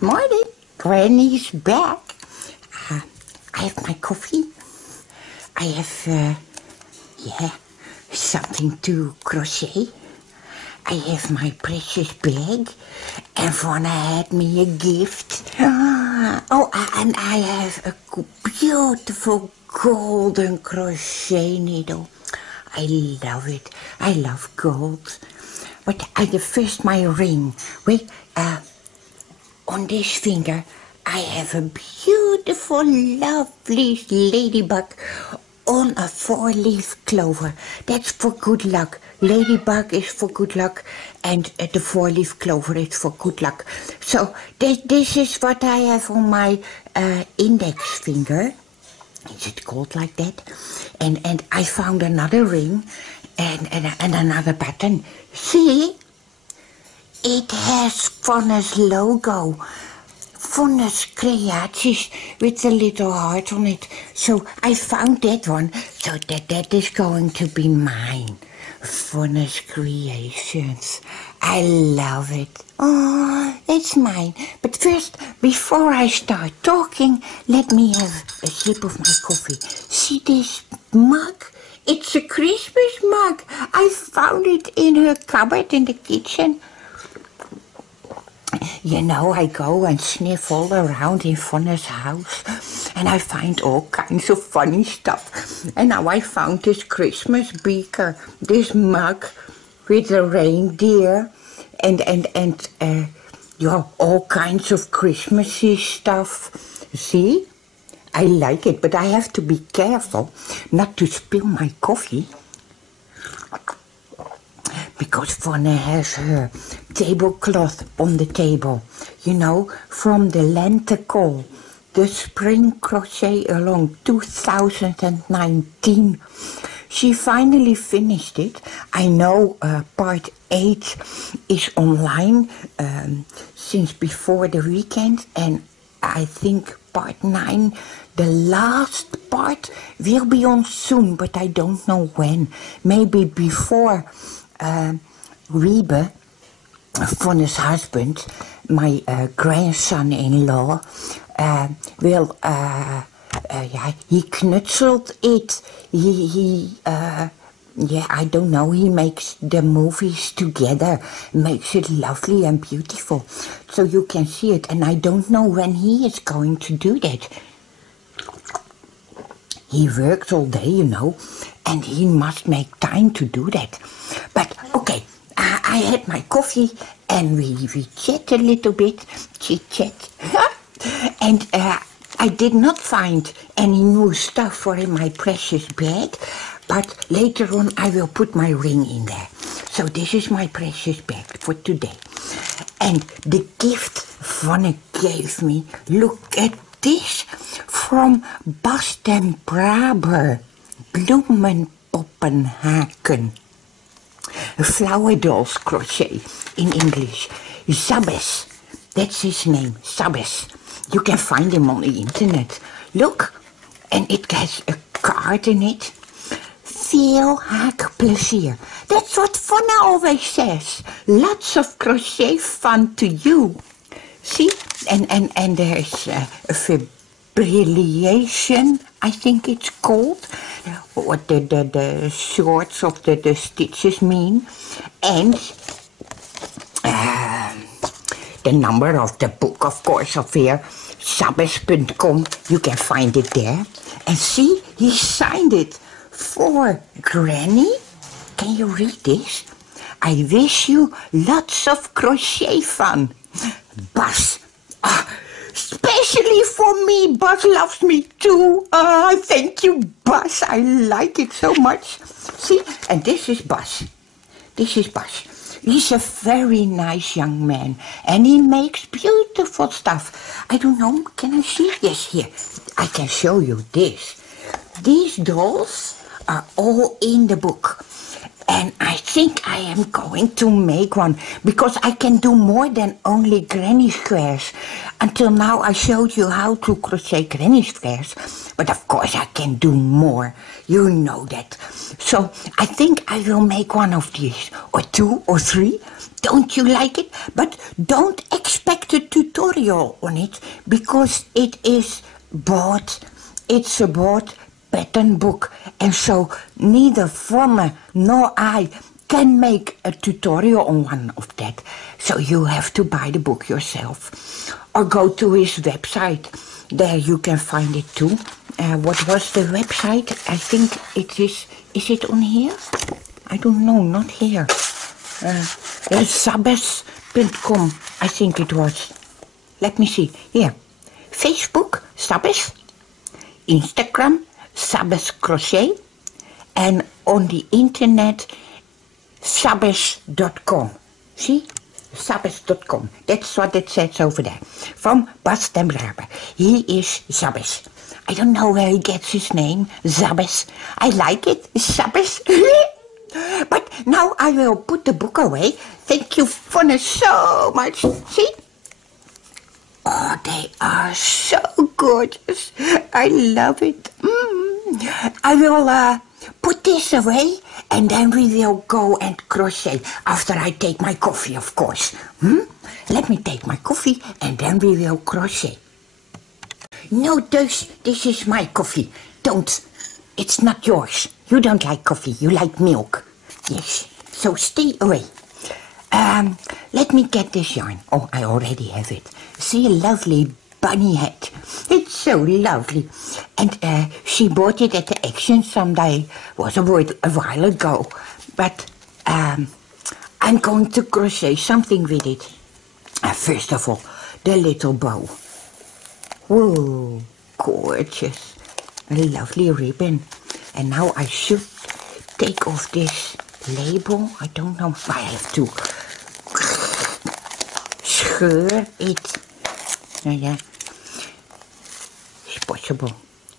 Good morning. Granny's back. I have my coffee. I have, something to crochet. I have my precious bag. And Vanna had me a gift. And I have a beautiful golden crochet needle. I love it. I love gold. But first my ring. Wait, on this finger I have a beautiful, lovely ladybug on a 4-leaf clover. That's for good luck. Ladybug is for good luck, and the 4-leaf clover is for good luck. So this is what I have on my index finger. Is it called like that? And I found another ring and another button. See? It has Vanna's logo. Vanna's Creaties with a little heart on it. So I found that one. So that is going to be mine. Vanna's Creations. I love it. Oh, it's mine. But first, before I start talking, let me have a sip of my coffee. See this mug? It's a Christmas mug. I found it in her cupboard in the kitchen. You know, I go and sniff all around in Vanna's house and I find all kinds of funny stuff. And now I found this Christmas beaker, this mug with a reindeer and all kinds of Christmassy stuff. See? I like it, but I have to be careful not to spill my coffee. Because Vanna has her tablecloth on the table, you know, from the Lentecol, the Spring Crochet Along 2019. She finally finished it. I know part 8 is online since before the weekend, and I think part 9, the last part, will be on soon, but I don't know when. Maybe before Wiebe, Vanna's husband, my grandson-in-law, he knutseled it. I don't know, he makes the movies together, makes it lovely and beautiful, so you can see it, and I don't know when he is going to do that. He works all day, you know, and he must make time to do that. But, okay, I had my coffee and we chat a little bit, chit-chat. And I did not find any new stuff for in my precious bag, but later on I will put my ring in there. So this is my precious bag for today. And the gift Vanna gave me, look at this, from Bas den Braber, Bloemenpoppenhaken. Flower dolls crochet in English. Sabes, that's his name, Sabes. You can find him on the internet. Look, and it has a card in it. Veel haakplezier. That's what Vanna always says. Lots of crochet fun to you. See, and there's a fibrillation, I think it's called, what the sorts of the stitches mean, and the number of the book, of course, of here, sabes.com, you can find it there. And see, he signed it for Granny. Can you read this? I wish you lots of crochet fun. Bas. Especially for me. Bas loves me too. Thank you, Bas. I like it so much. See, and this is Bas. This is Bas. He's a very nice young man, and he makes beautiful stuff. I don't know, can I see? Yes, here. I can show you this. These dolls are all in the book. And I think I am going to make one, because I can do more than only granny squares. Until now I showed you how to crochet granny squares, But of course I can do more. You know that. So I think I will make one of these, or 2 or 3. Don't you like it? But don't expect a tutorial on it, because it's a bought pattern book, and so neither Vonne nor I can make a tutorial on one of that. So you have to buy the book yourself, or go to his website. There you can find it too. What was the website? I think it is it on here? I don't know, not here. Sabes.com, I think it was. Let me see. Here. Facebook, Sabes. Instagram, Sabes Crochet. And on the internet, Sabes.com. See? Sabes.com. That's what it says over there. From Bas den Braber. He is Sabes. I don't know where he gets his name. Sabes. I like it. Sabes. But now I will put the book away. Thank you, Vonne, so much. See? Oh, they are so gorgeous. I love it. I will put this away, and then we will go and crochet after I take my coffee, of course. Let me take my coffee, and then we will crochet. No, this is my coffee. Don't. It's not yours. You don't like coffee. You like milk. Yes. So stay away. Let me get this yarn. Oh, I already have it. See, a lovely bunny hat. It's so lovely. And she bought it at the Action someday. Was a while ago. But I'm going to crochet something with it. First of all, the little bow. Whoa, gorgeous. A lovely ribbon. And now I should take off this label. I don't know if I have to scheur it. Yeah, it's possible.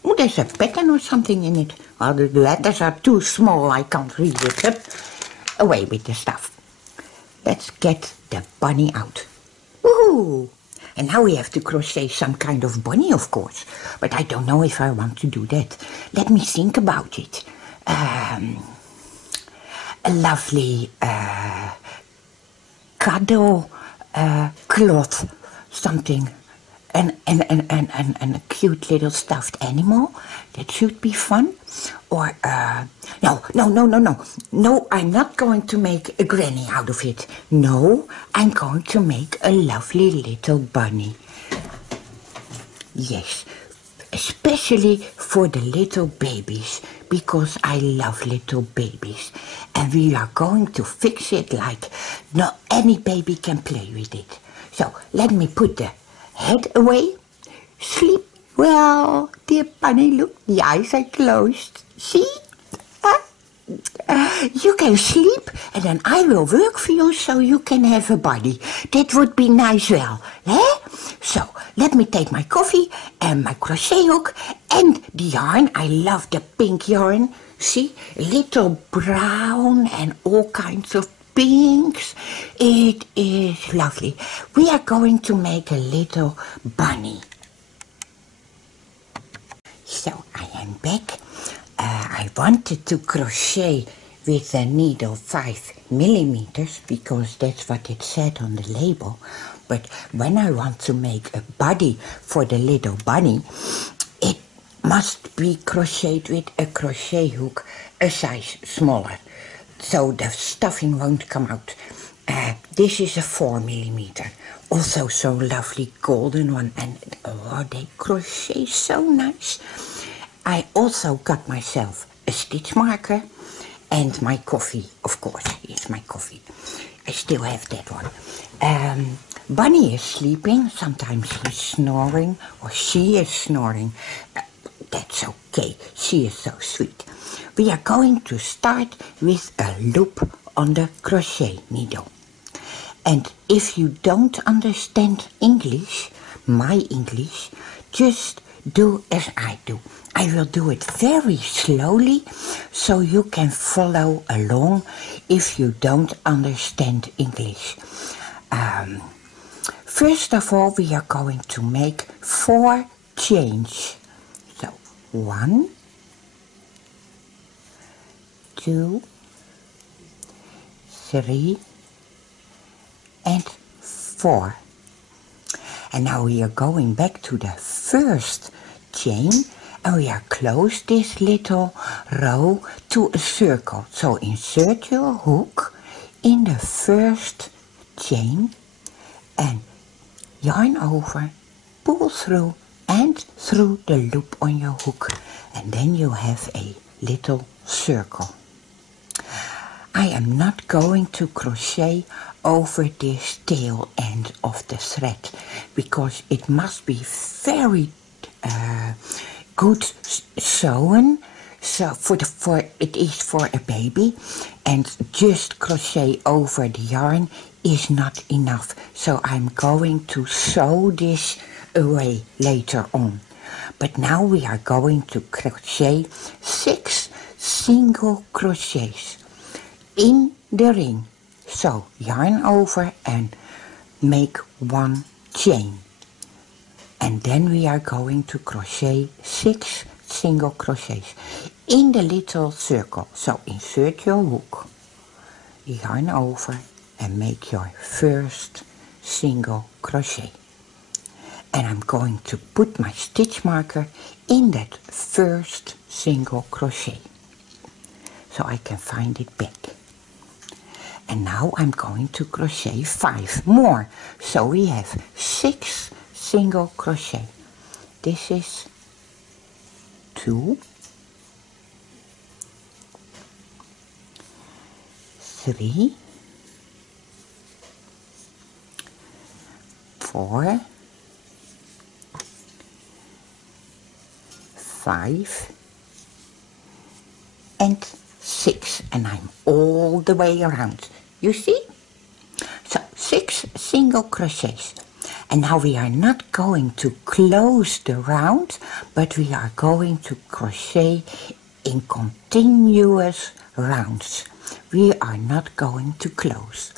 Oh, there's a pattern or something in it. Well, the letters are too small, I can't read it. But away with the stuff. Let's get the bunny out. Woohoo! And now we have to crochet some kind of bunny, of course. But I don't know if I want to do that. Let me think about it. A lovely cuddle cloth, something. And a cute little stuffed animal. That should be fun. Or, no. No, I'm not going to make a granny out of it. No, I'm going to make a lovely little bunny. Yes, especially for the little babies, because I love little babies. And we are going to fix it like not any baby can play with it. So, let me put the head away. Sleep well, dear bunny. Look, the eyes are closed. See? You can sleep, and then I will work for you so you can have a bunny. That would be nice, well, eh? So, let me take my coffee and my crochet hook and the yarn. I love the pink yarn. See? Little brown and all kinds of pinks. It is lovely. We are going to make a little bunny. So, I am back. I wanted to crochet with the needle 5 millimeters because that's what it said on the label. But when I want to make a body for the little bunny, it must be crocheted with a crochet hook a size smaller, so the stuffing won't come out. This is a 4 millimeter. Also so lovely golden one, and oh, they crochet so nice. I also got myself a stitch marker and my coffee, of course. Here's my coffee. I still have that one. Bunny is sleeping. Sometimes he's snoring, or she is snoring. That's okay. She is so sweet. We are going to start with a loop on the crochet needle. And if you don't understand English, my English, just do as I do. I will do it very slowly so you can follow along if you don't understand English. First of all, we are going to make 4 chains. So 1, 2, 3 and 4. And now we are going back to the first chain, and we are close this little row to a circle. So insert your hook in the first chain and yarn over, pull through and through the loop on your hook, and then you have a little circle. I am not going to crochet over this tail end of the thread because it must be very good sewn. So it is for a baby, and just crochet over the yarn is not enough. So I'm going to sew this away later on. But now we are going to crochet 6 single crochets in the ring. So yarn over and make 1 chain. And then we are going to crochet 6 single crochets in the little circle. So insert your hook, yarn over and make your first single crochet. And I'm going to put my stitch marker in that first single crochet so I can find it back. And now I'm going to crochet 5 more. So we have 6 single crochet. This is 2, 3, 4, 5 and 6, and I'm all the way around. You see? So 6 single crochets. And now we are not going to close the round, but we are going to crochet in continuous rounds. We are not going to close.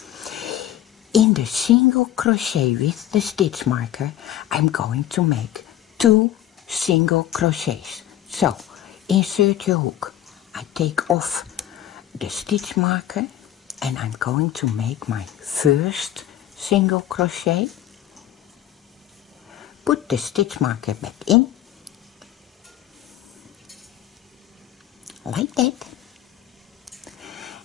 In the single crochet with the stitch marker, I'm going to make 2 single crochets. So insert your hook. I take off the stitch marker and I'm going to make my first single crochet. Put the stitch marker back in, like that,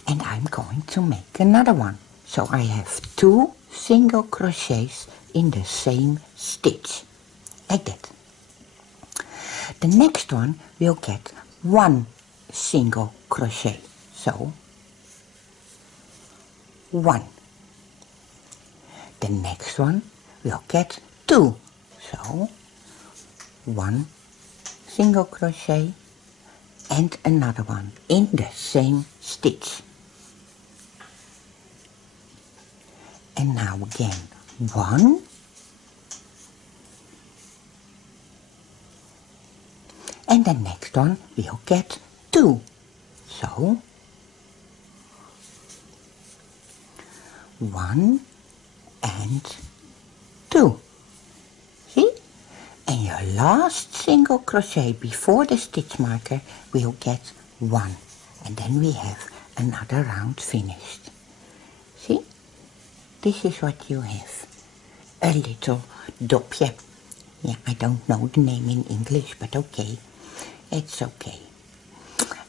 and I'm going to make another one. So I have 2 single crochets in the same stitch, like that. The next one will get 1 single crochet, so 1. The next one will get 2. So 1 single crochet and another one in the same stitch. And now again 1 and the next one will get 2. So 1 and 2. See? And your last single crochet before the stitch marker will get 1. And then we have another round finished. See? This is what you have. A little dopje. Yeah, I don't know the name in English, but okay. It's okay.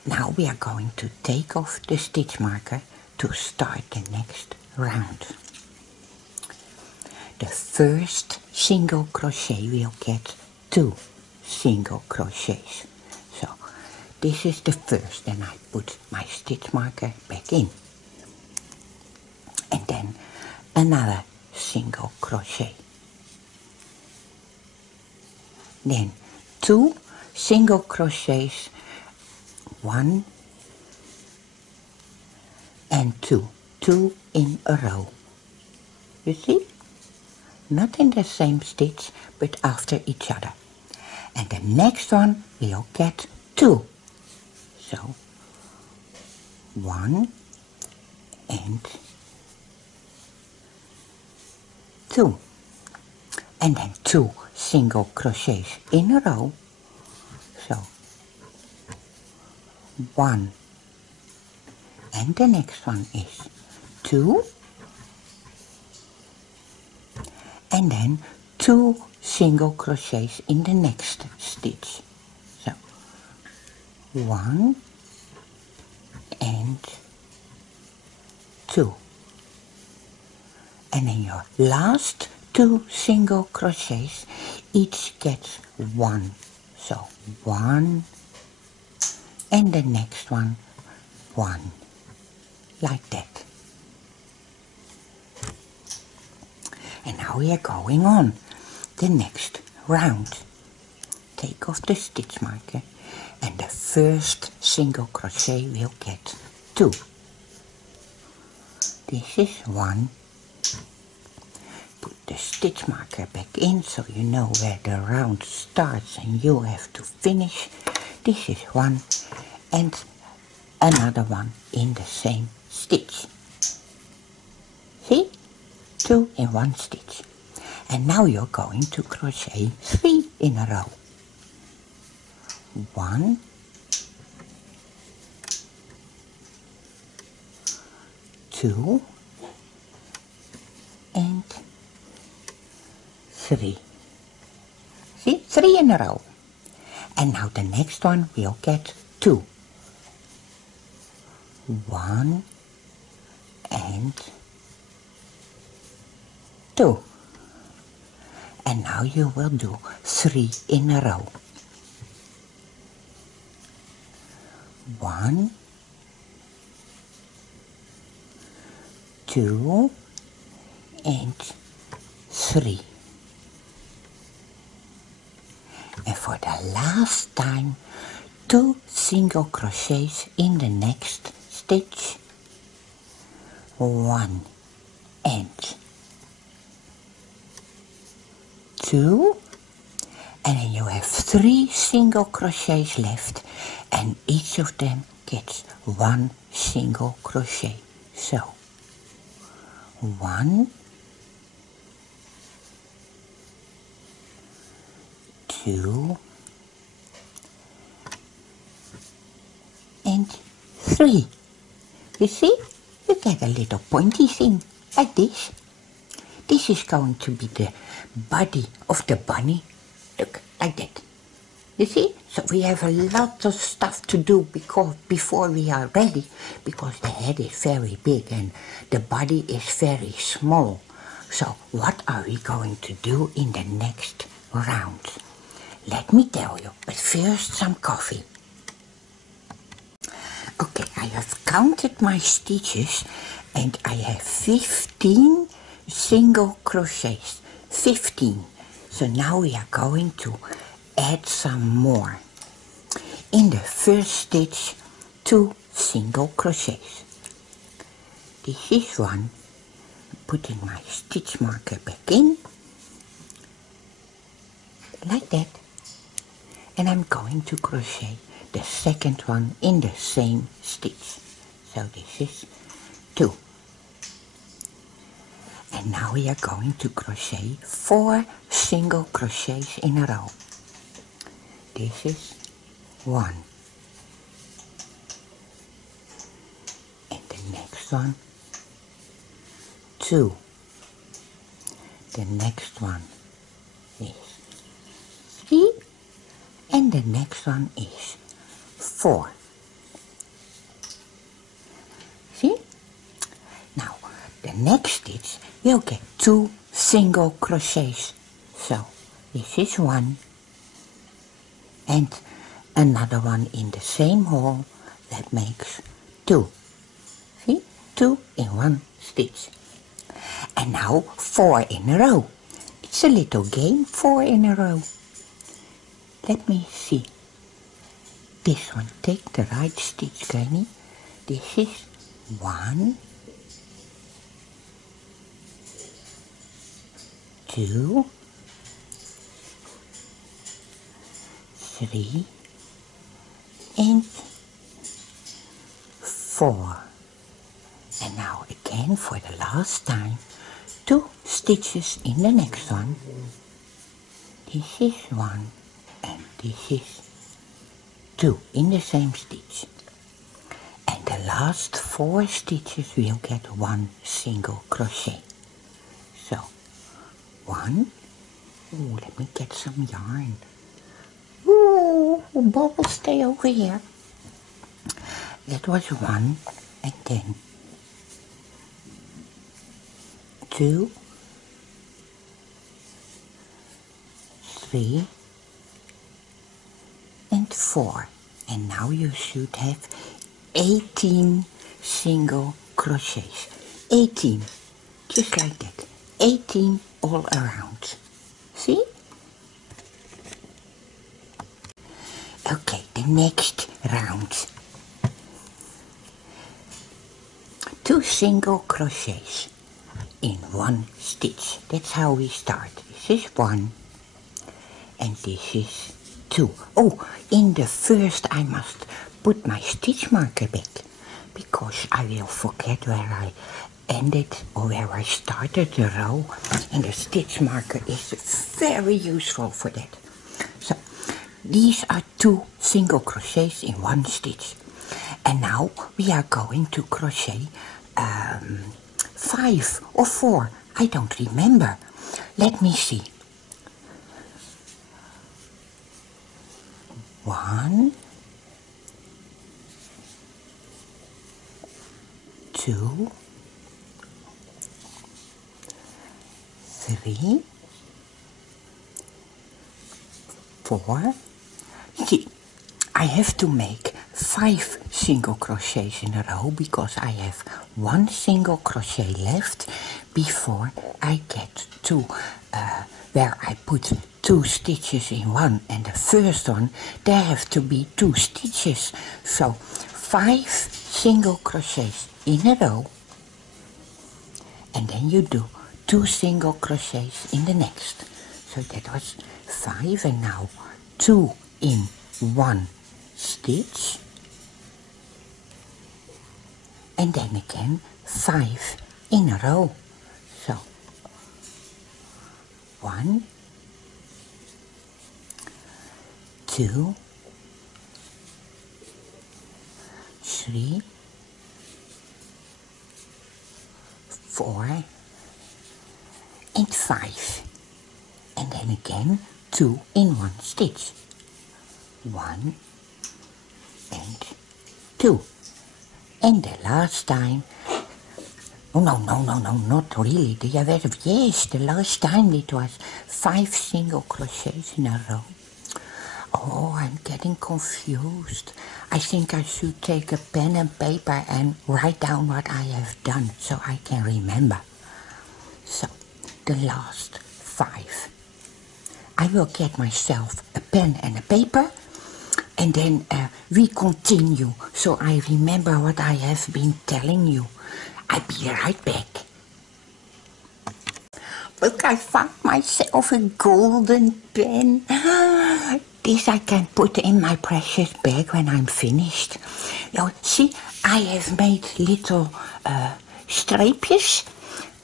Now we are going to take off the stitch marker to start the next round. The first single crochet will get 2 single crochets. So this is the first, and I put my stitch marker back in. And then another single crochet. Then 2 single crochets, 1 and 2, 2 in a row. You see? Not in the same stitch, but after each other. And the next one will get 2. So 1 and 2. And then 2 single crochets in a row. So 1, and the next one is 2, and then 2 single crochets in the next stitch. So 1 and 2, and then your last 2 single crochets each gets 1. So 1 and the next one 1, like that. And now we are going on the next round. Take off the stitch marker, and the first single crochet will get 2. This is 1. Put the stitch marker back in so you know where the round starts and you have to finish. This is 1 and another one in the same stitch. See? 2 in 1 stitch. And now you're going to crochet 3 in a row. 1, 2, and 3. See? 3 in a row. And now the next one will get 2. 1 and 2. And now you will do 3 in a row. 1, 2, and 3. And for the last time, 2 single crochets in the next stitch. 1 and 2, and then you have 3 single crochets left, and each of them gets 1 single crochet. So 1, 2, and 3. You see? You get a little pointy thing, like this. This is going to be the body of the bunny. Look, like that. You see? So we have a lot of stuff to do before we are ready, because the head is very big and the body is very small. So what are we going to do in the next round? Let me tell you, but first some coffee. Okay, I have counted my stitches and I have 15 single crochets. 15. So now we are going to add some more. In the first stitch, 2 single crochets. This is 1. Putting my stitch marker back in, like that. And I'm going to crochet the second one in the same stitch. So this is 2. And now we are going to crochet 4 single crochets in a row. This is 1. And the next one, 2. The next one is 3. And the next one is 4. See? Now, the next stitch you'll get 2 single crochets. So, this is 1. And another one in the same hole. That makes 2. See? 2 in 1 stitch. And now 4 in a row. It's a little game, 4 in a row. Let me see. This one, take the right stitch, Granny. This is 1, 2, 3, and 4. And now again for the last time, 2 stitches in the next one. This is 1 and this is 2 in the same stitch. the last 4 stitches we'll get 1 single crochet. So 1, ooh, let me get some yarn. Ooh, ball, stay over here. That was 1, and then 2, 3, and 4. And now you should have 18 single crochets. 18, just like that. 18 all around. See? Okay, the next round. 2 single crochets in 1 stitch. That's how we start. This is 1 and this is 2. Oh, in the first I must put my stitch marker back, because I will forget where I ended or where I started the row, and the stitch marker is very useful for that. So these are 2 single crochets in 1 stitch, and now we are going to crochet 5 or 4, I don't remember. Let me see. 1, 2, 3, 4. See, I have to make 5 single crochets in a row, because I have 1 single crochet left before I get to where I put 2 stitches in 1, and the first one there have to be 2 stitches. So 5 single crochets in a row, and then you do 2 single crochets in the next. So that was 5, and now 2 in 1 stitch, and then again 5 in a row. So 1, 2, 3, 4, and 5, and then again 2 in 1 stitch. 1 and 2, and the last time, oh no, not really, yes, the last time it was 5 single crochets in a row. Oh, I'm getting confused. I think I should take a pen and paper and write down what I have done, so I can remember. So, the last 5. I will get myself a pen and a paper, and then we continue, so I remember what I have been telling you. I'll be right back. Look, I found myself a golden pen. This I can put in my precious bag when I'm finished. You see, I have made little streepjes,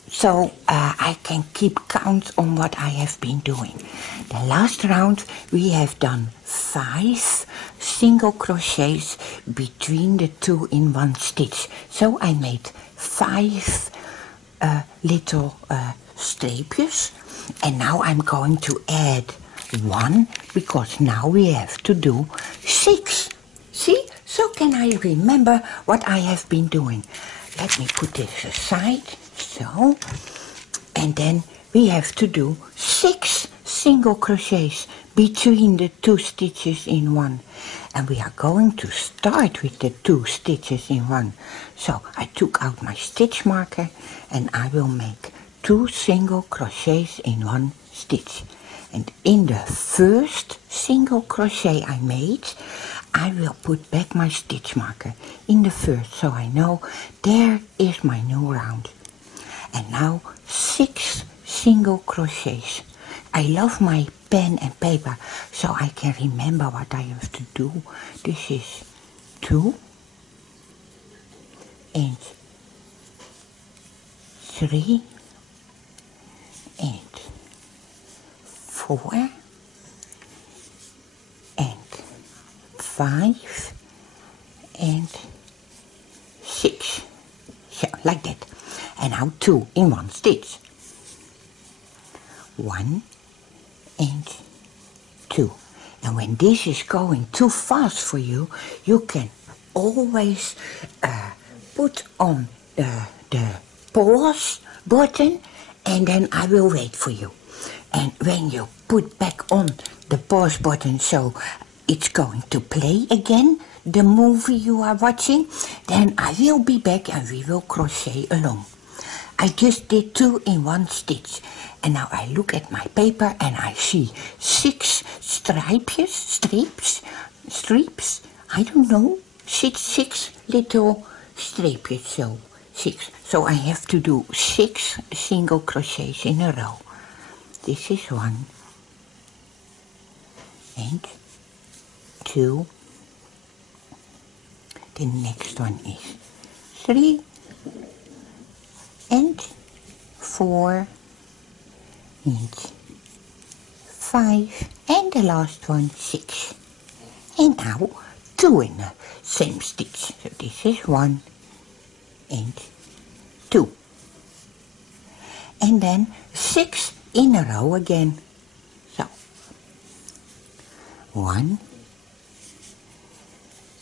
so I can keep count on what I have been doing. The last round we have done 5 single crochets between the 2 in 1 stitch. So I made 5 little streepjes, and now I'm going to add 1, because now we have to do 6. See? So can I remember what I have been doing. Let me put this aside, so, and then we have to do 6 single crochets between the 2 stitches in 1, and we are going to start with the 2 stitches in 1. So I took out my stitch marker, and I will make 2 single crochets in 1 stitch, and in the first single crochet I made, I will put back my stitch marker in the first, so I know there is my new round. And now 6 single crochets. I love my pen and paper, so I can remember what I have to do. This is 2 and 3 and 4 and 5 and 6. So, like that. And now 2 in 1 stitch. 1 and 2. And when this is going too fast for you, you can always put on the pause button, and then I will wait for you. And when you put back on the pause button, so it's going to play again, the movie you are watching, then I will be back and we will crochet along. I just did 2 in 1 stitch, and now I look at my paper and I see 6 strips, I don't know, 6 little stripes, so 6. So I have to do 6 single crochets in a row. This is 1 and 2. The next one is 3 and 4 and 5, and the last one 6. And now 2 in the same stitch. So this is 1 and 2. And then 6 in a row again. So 1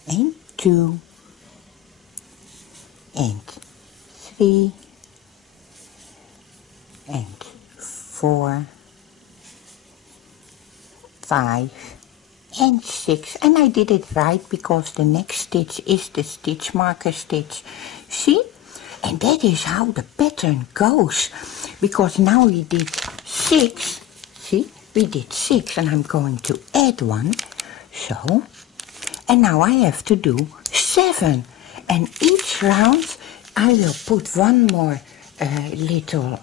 and 2 and 3 and 4, 5 and 6, and I did it right because the next stitch is the stitch marker stitch. See? And that is how the pattern goes, because now we did 6. See? We did 6 and I'm going to add 1. So, and now I have to do 7, and each round I will put one more little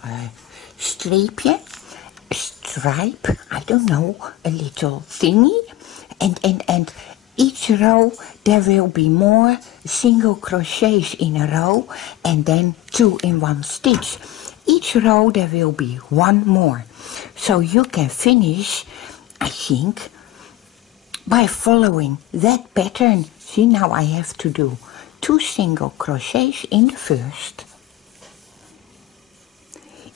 stripe, I don't know, a little thingy, and each row there will be more single crochets in a row, and then 2 in 1 stitch. Each row there will be 1 more, so you can finish, I think, by following that pattern. See, now I have to do 2 single crochets in the first.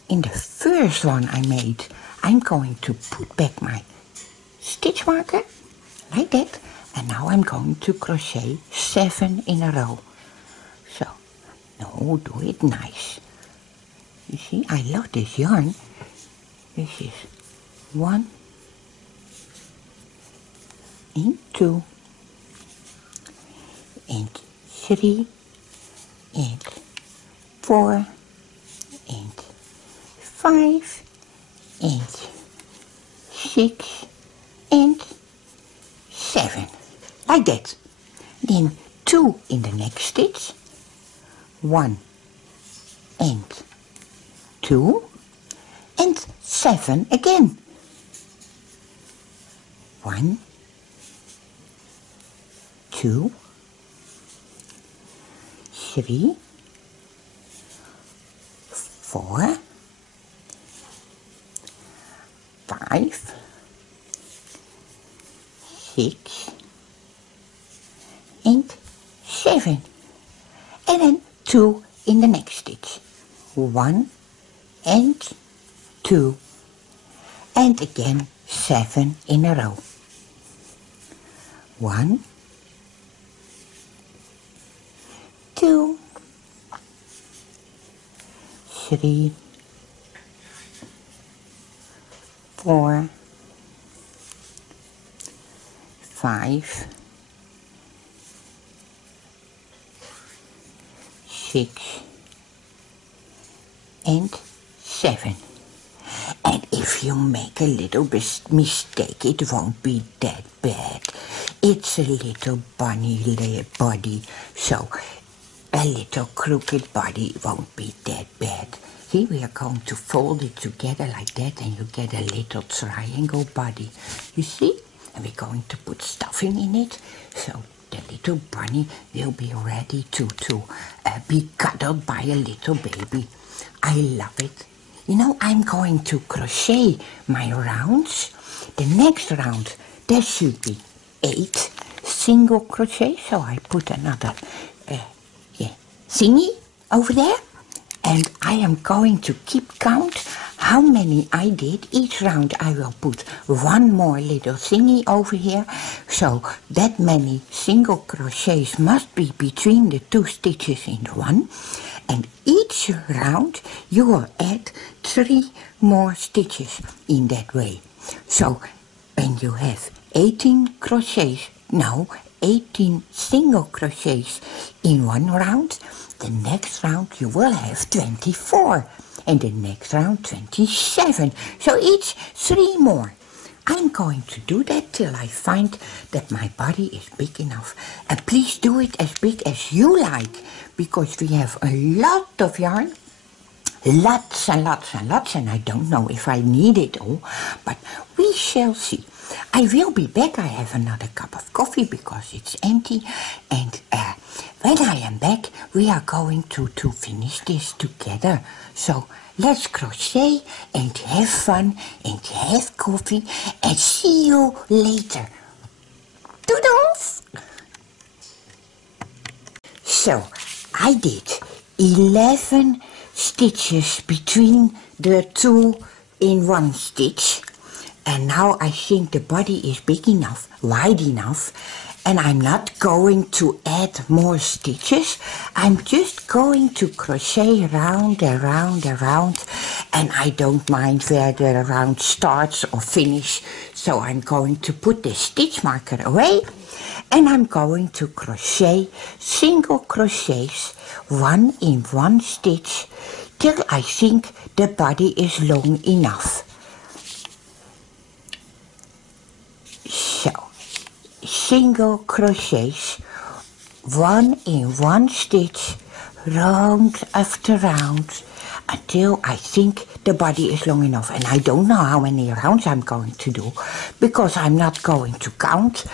In the first one I made, I'm going to put back my stitch marker, like that, and now I'm going to crochet 7 in a row. So, no, do it nice. You see, I love this yarn. This is 1 and 2 and 3 and 4 and 5 and 6 and 7, like that. Then 2 in the next stitch, 1 and 2 and 7 again. 1, 2, 3, 4, 5, 6 and 7, and then 2 in the next stitch, 1 and 2, and again 7 in a row. 1, 2, 3, 4, 5, 6 and 7. And if you make a little mistake, it won't be that bad. It's a little bunny body, so a little crooked body won't be that bad. See, we are going to fold it together like that, and you get a little triangle body. You see? And we're going to put stuffing in it, so the little bunny will be ready to be cuddled by a little baby. I love it. You know, I'm going to crochet my rounds. The next round, there should be 8 single crochet, so I put another thingy over there, and I am going to keep count how many I did. Each round I will put one more little thingy over here, so that many single crochets must be between the 2 stitches in one, and each round you will add 3 more stitches in that way. So when you have 18 crochets, no, 18 single crochets in one round, the next round you will have 24, and the next round 27, so each 3 more. I'm going to do that till I find that my body is big enough. And please do it as big as you like, because we have a lot of yarn, lots and lots and lots, and I don't know if I need it all, but we shall see. I will be back. I have another cup of coffee because it's empty, and when I am back we are going to finish this together. So let's crochet and have fun and have coffee, and see you later. Doodles! So I did 11 stitches between the 2 in 1 stitch, and now I think the body is big enough, wide enough, and I'm not going to add more stitches. I'm just going to crochet round and round and round, and I don't mind where the round starts or finish, so I'm going to put the stitch marker away, and I'm going to crochet single crochets 1 in 1 stitch till I think the body is long enough. So, single crochets 1 in 1 stitch, round after round, until I think the body is long enough. And I don't know how many rounds I'm going to do, because I'm not going to count.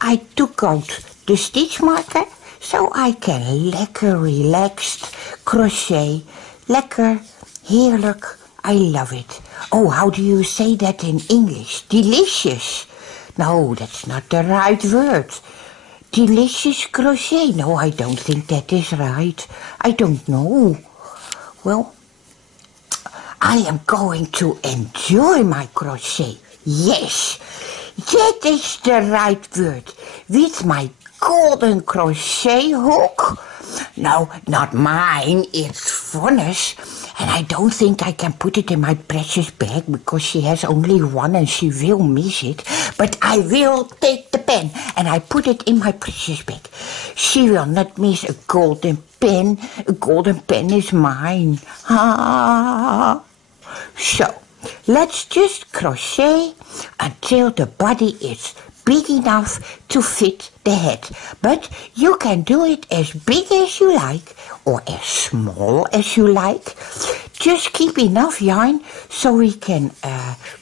I took out the stitch marker so I can lekker relaxed crochet. Lekker, heerlijk, I love it. Oh, how do you say that in English? Delicious. No, that's not the right word. Delicious crochet. No, I don't think that is right. I don't know. Well, I am going to enjoy my crochet. Yes, that is the right word. With my golden crochet hook. No, not mine, it's Vonne's. And I don't think I can put it in my precious bag, because she has only one and she will miss it. But I will take the pen and I put it in my precious bag. She will not miss a golden pen. A golden pen is mine. Ah. So, let's just crochet until the body is big enough to fit the head. But you can do it as big as you like or as small as you like. Just keep enough yarn so we can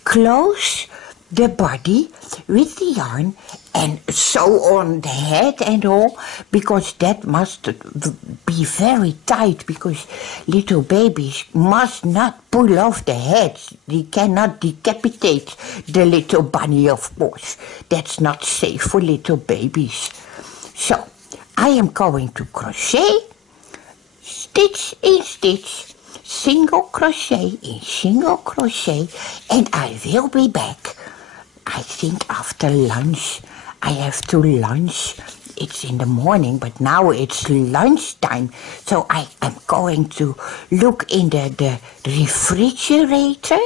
close the body with the yarn and sew on the head and all, because that must be very tight, because little babies must not pull off the head. They cannot decapitate the little bunny, of course. That's not safe for little babies. So I am going to crochet, stitch in stitch, single crochet in single crochet, and I will be back. I think after lunch. I have to lunch. It's in the morning, but now it's lunchtime. So I am going to look in the refrigerator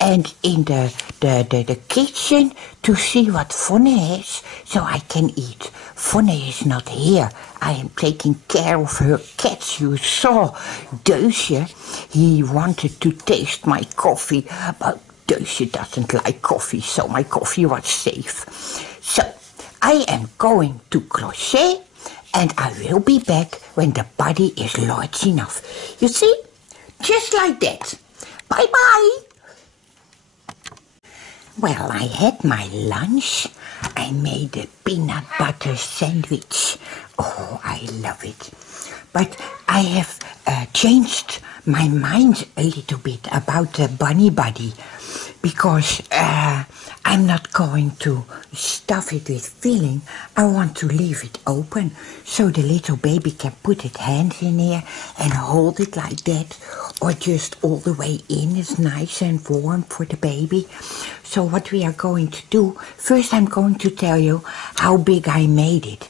and in the kitchen to see what Vonne has, so I can eat. Vonne is not here. I am taking care of her cats. You saw Deusje. He wanted to taste my coffee, but Deusje doesn't like coffee, so my coffee was safe. So I am going to crochet, and I will be back when the body is large enough. You see? Just like that. Bye-bye. Well, I had my lunch. I made a peanut butter sandwich. Oh, I love it. But I have changed my mind a little bit about the bunny body. because I'm not going to stuff it with filling. I want to leave it open so the little baby can put its hands in here and hold it like that, or just all the way in. It's nice and warm for the baby. So what we are going to do, first I'm going to tell you how big I made it,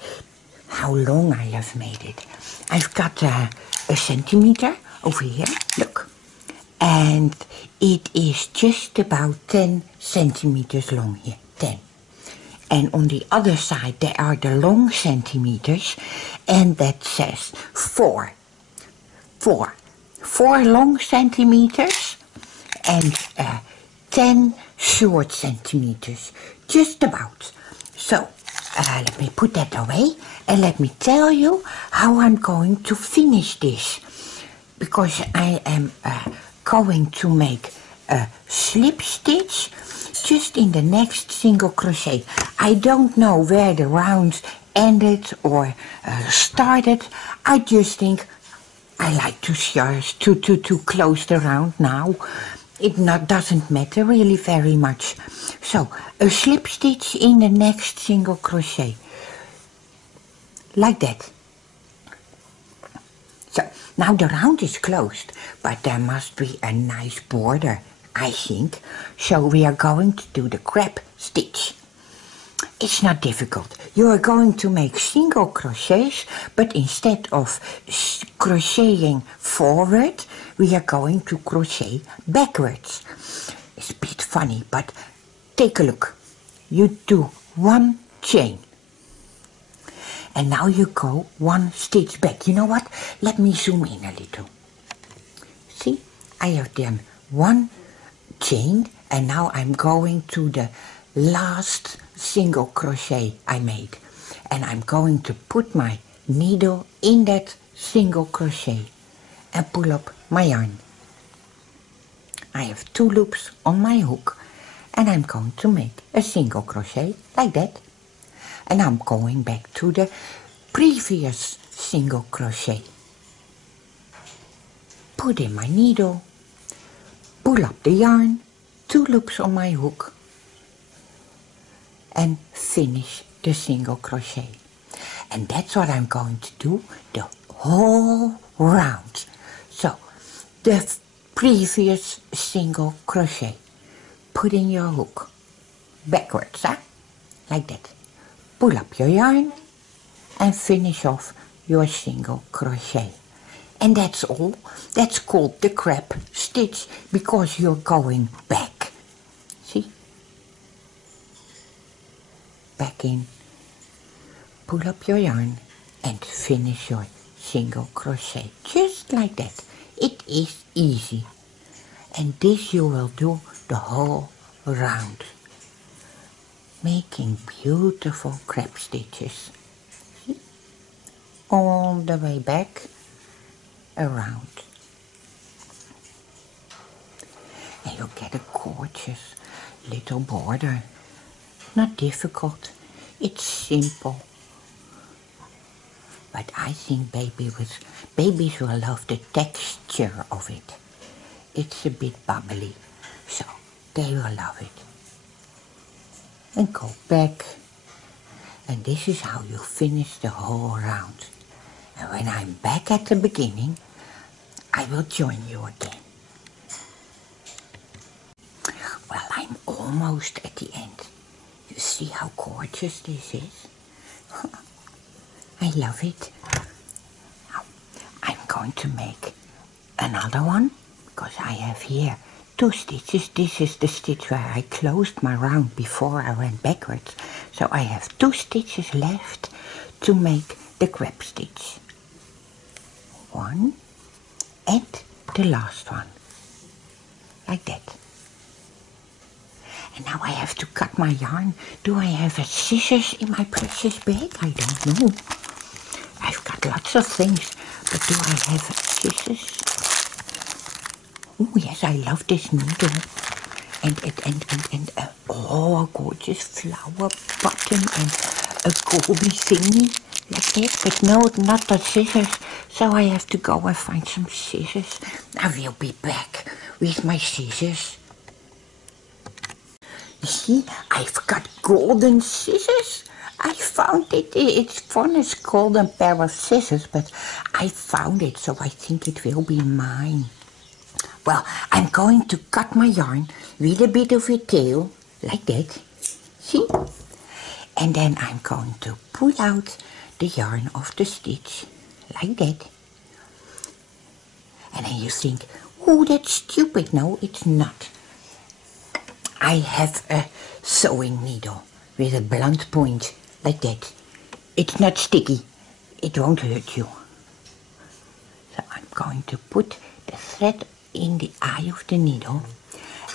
how long I have made it. I've got a centimeter over here, look. And it is just about 10 centimeters long here, 10. And on the other side there are the long centimeters, and that says 4. 4 long centimeters and 10 short centimeters, just about. So let me put that away and let me tell you how I'm going to finish this, because I am going to make a slip stitch just in the next single crochet. I don't know where the rounds ended or started. I just think I like to close the round now. It doesn't matter really very much. So a slip stitch in the next single crochet, like that. So now the round is closed, but there must be a nice border, I think. So we are going to do the crab stitch. It's not difficult. You are going to make single crochets, but instead of crocheting forward, we are going to crochet backwards. It's a bit funny, but take a look. You do 1 chain. And now you go 1 stitch back. You know what? Let me zoom in a little. See, I have done 1 chain, and now I'm going to the last single crochet I made. And I'm going to put my needle in that single crochet and pull up my yarn. I have 2 loops on my hook, and I'm going to make a single crochet like that. And I'm going back to the previous single crochet. Put in my needle, pull up the yarn, 2 loops on my hook, and finish the single crochet. And that's what I'm going to do the whole round. So the previous single crochet, put in your hook, backwards, like that. Pull up your yarn and finish off your single crochet. And that's all. That's called the crab stitch, because you're going back. See? Back in, pull up your yarn and finish your single crochet. Just like that. It is easy. And this you will do the whole round, making beautiful crab stitches. See? All the way back around. And you get a gorgeous little border. Not difficult, it's simple. But I think babies will love the texture of it. It's a bit bubbly, so they will love it. And go back, and this is how you finish the whole round. And when I'm back at the beginning, I will join you again. Well, I'm almost at the end. You see how gorgeous this is? I love it. Now, I'm going to make another one, because I have here 2 stitches. This is the stitch where I closed my round before I went backwards. So I have 2 stitches left to make the crab stitch. 1 and the last one. Like that. And now I have to cut my yarn. Do I have a scissors in my precious bag? I don't know. I've got lots of things, but do I have scissors? Oh yes, I love this needle. And oh, a gorgeous flower button and a golden thingy like that. But no, not the scissors. So I have to go and find some scissors. I will be back with my scissors. You see, I've got golden scissors. I found it. It's fun. It's called a pair of scissors, but I found it, so I think it will be mine. Well, I'm going to cut my yarn with a bit of a tail, like that. See? And then I'm going to pull out the yarn of the stitch, like that. And then you think, oh, that's stupid. No, it's not. I have a sewing needle with a blunt point, like that. It's not sticky. It won't hurt you. So I'm going to put the thread in the eye of the needle.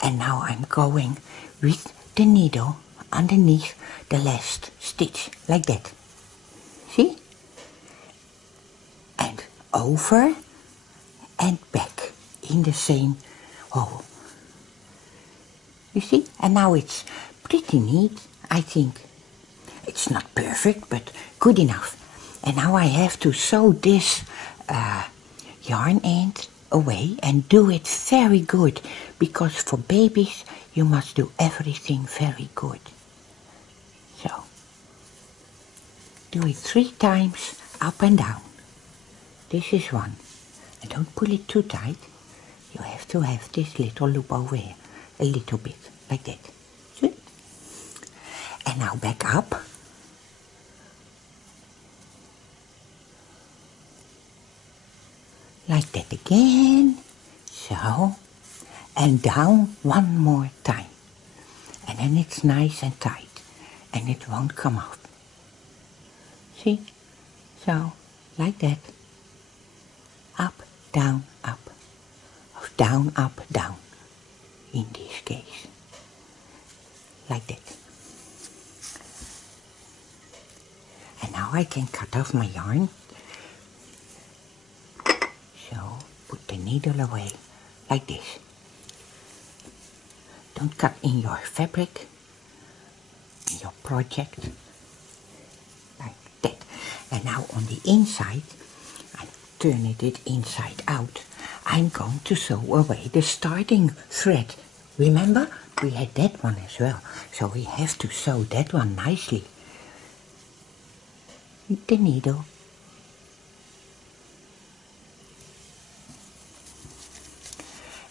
And now I'm going with the needle underneath the last stitch, like that. See? And over and back in the same hole. You see? And now it's pretty neat, I think. It's not perfect, but good enough. And now I have to sew this yarn end away and do it very good, because for babies you must do everything very good. So, do it 3 times up and down. This is one. And don't pull it too tight. You have to have this little loop over here. A little bit, like that. See? And now back up. Like that again. So. And down one more time. And then it's nice and tight. And it won't come out. See? So, like that. Up, down, up. Or down, up, down. In this case. Like that. And now I can cut off my yarn. So, put the needle away, like this. Don't cut in your fabric, in your project, like that. And now on the inside, I'm turning it inside out. I'm going to sew away the starting thread. Remember, we had that one as well, so we have to sew that one nicely. With the needle.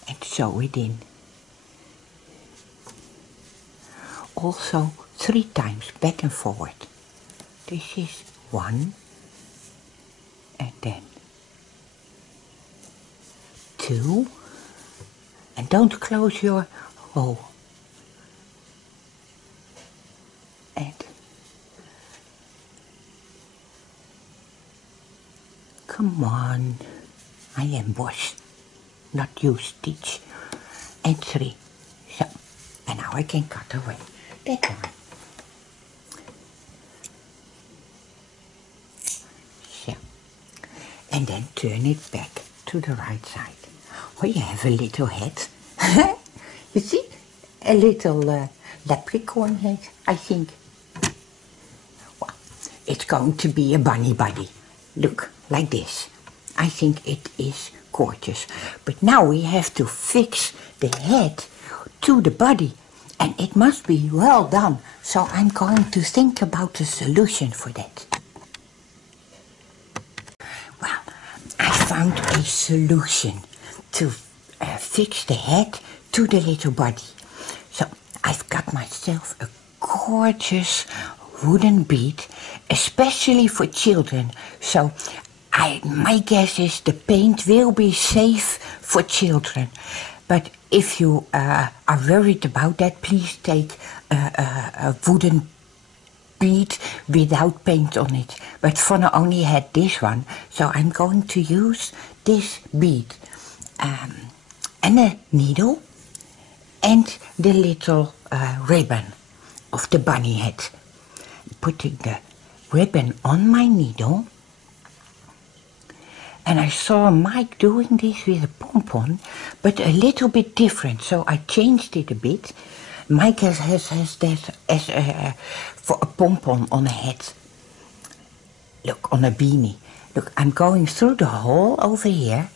And sew it in. Also 3 times back and forward. This is 1, and then 2, and don't close your hole. And come on, I am boss, not you stitch. And 3. So, and now I can cut away that one. So, and then turn it back to the right side. Oh, you have a little head. You see? A little leprechaun head, I think. Well, it's going to be a bunny body. Look, like this. I think it is gorgeous. But now we have to fix the head to the body. And it must be well done. So I'm going to think about a solution for that. Well, I found a solution to fix the head to the little body. So I've got myself a gorgeous wooden bead, especially for children. So my guess is the paint will be safe for children. But if you are worried about that, please take a wooden bead without paint on it. But Vanna only had this one, so I'm going to use this bead. And a needle and the little ribbon of the bunny head. Putting the ribbon on my needle. And I saw Mike doing this with a pom-pom, but a little bit different, so I changed it a bit. Mike has that as for a pom-pom on a head. Look, on a beanie. Look, I'm going through the hole over here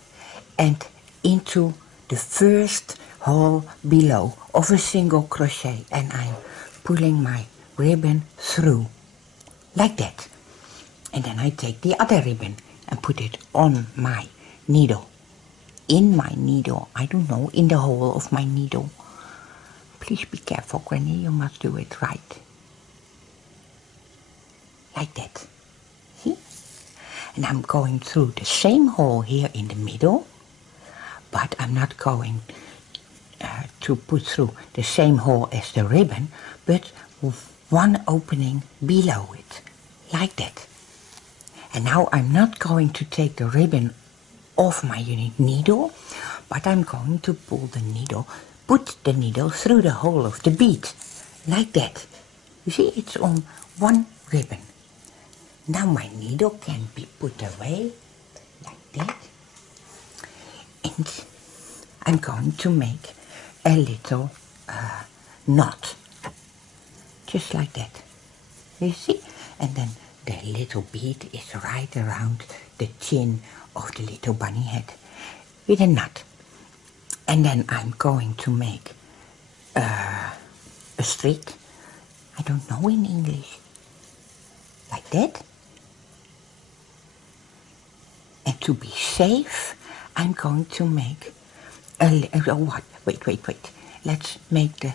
and into the first hole below of a single crochet, and I'm pulling my ribbon through like that. And then I take the other ribbon and put it on my needle, in my needle, I don't know, in the hole of my needle. Please be careful, Granny, you must do it right. Like that. See? And I'm going through the same hole here in the middle, but I'm not going to put through the same hole as the ribbon, but with one opening below it, like that. And now I'm not going to take the ribbon off my needle, but I'm going to pull the needle, put the needle through the hole of the bead, like that. You see, it's on one ribbon. Now my needle can be put away, like that. And I'm going to make a little knot, just like that. You see? And then the little bead is right around the chin of the little bunny head with a knot. And then I'm going to make a streak. I don't know in English. Like that. And to be safe, I'm going to make what? Wait. Let's make the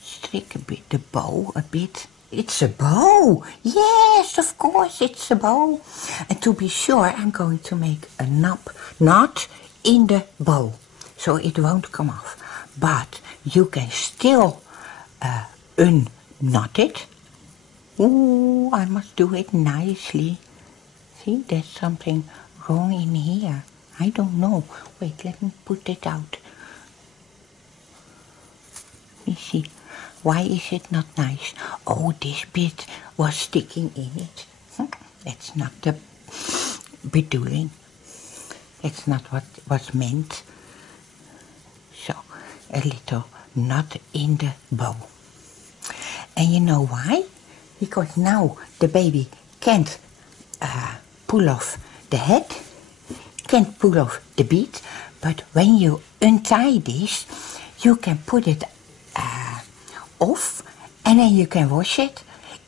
streak a bit, the bow a bit. It's a bow! Yes, of course, it's a bow. And to be sure, I'm going to make a knot in the bow, so it won't come off. But you can still unknot it. Ooh, I must do it nicely. See, there's something wrong in here. I don't know. Wait, let me put it out. Let me see. Why is it not nice? Oh, this bit was sticking in it. That's not the bedoeling. That's not what was meant. So, a little knot in the bow. And you know why? Because now the baby can't pull off the head, can't pull off the bead, but when you untie this, you can put it off, and then you can wash it.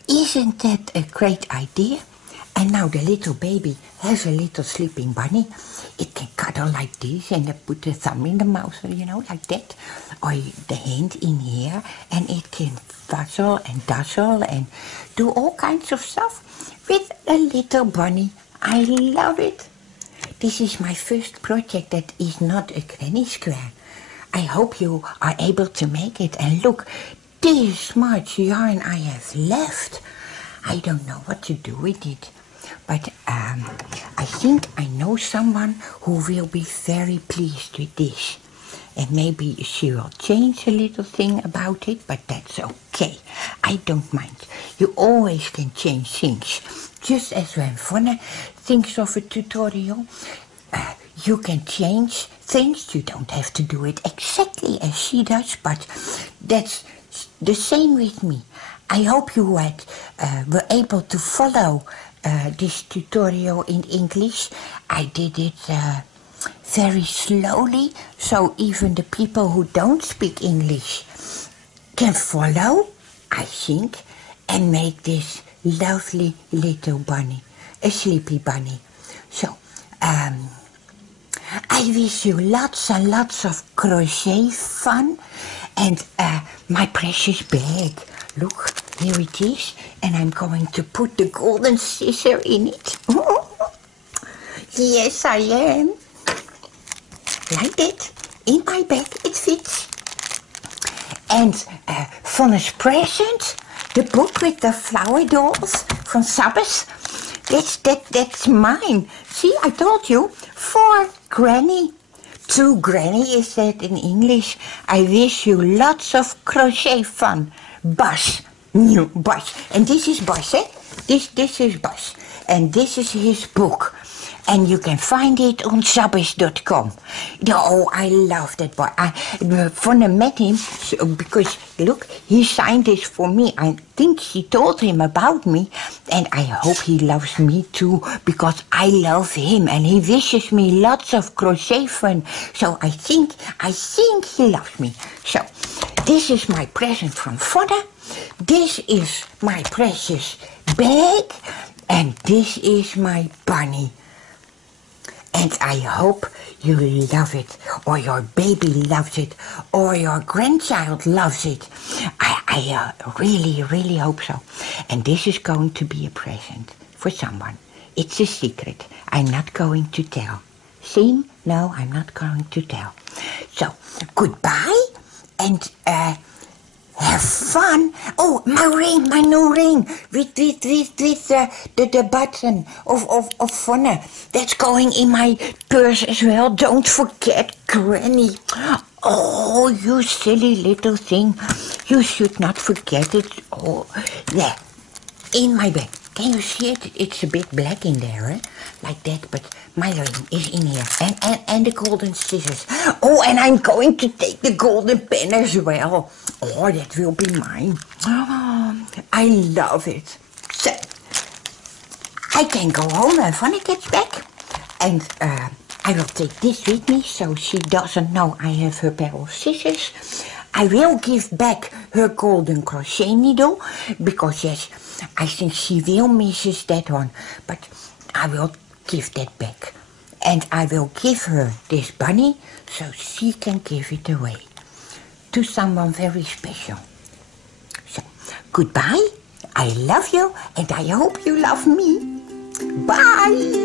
Isn't that a great idea? And now the little baby has a little sleeping bunny. It can cuddle like this and put the thumb in the mouth, you know, like that, or the hand in here, and it can fuzzle and dazzle and do all kinds of stuff with a little bunny. I love it. This is my first project that is not a granny square. I hope you are able to make it. And look, this much yarn I have left. I don't know what to do with it, but I think I know someone who will be very pleased with this. And maybe she will change a little thing about it, but that's okay. I don't mind. You always can change things. Just as when Vonne thinks of a tutorial, you can change things. You don't have to do it exactly as she does, but that's the same with me. I hope you were able to follow this tutorial in English. I did it very slowly, so even the people who don't speak English can follow, I think, and make this lovely little bunny, a sleepy bunny. So, I wish you lots and lots of crochet fun, and my precious bag. Look, here it is, and I'm going to put the golden scissor in it. Yes, I am. Like that, in my bag, it fits. And Vonne's present, the book with the flower dolls from Sabbath, that's mine. See, I told you, for Granny. To Granny is that in English. I wish you lots of crochet fun. Bas. Bas. And this is Bas, eh? This is Bas. And this is his book. and you can find it on Zabbis.com. Oh, I love that boy. Vonne met him because, look, he signed this for me. I think she told him about me, and I hope he loves me too, because I love him, and he wishes me lots of crochet fun. So I think he loves me. So, this is my present from Vonne. This is my precious bag, and this is my bunny. And I hope you love it, or your baby loves it, or your grandchild loves it. I really, really hope so. And this is going to be a present for someone. It's a secret. I'm not going to tell. See? No, I'm not going to tell. So, goodbye, and have fun. Oh, my ring, my new ring, with the button of Vonne. That's going in my purse as well. Don't forget, Granny. Oh, you silly little thing. You should not forget it. Oh, there, in my bag. Can you see it? It's a bit black in there, eh? Like that, but my ring is in here. And the golden scissors. Oh, and I'm going to take the golden pen as well. Oh, that will be mine. Oh, I love it. So, I can go home when Vonne gets back. And I will take this with me so she doesn't know I have her pair of scissors. I will give back her golden crochet needle, because yes, I think she will miss that one, but I will give that back. And I will give her this bunny so she can give it away to someone very special. So, goodbye, I love you, and I hope you love me. Bye!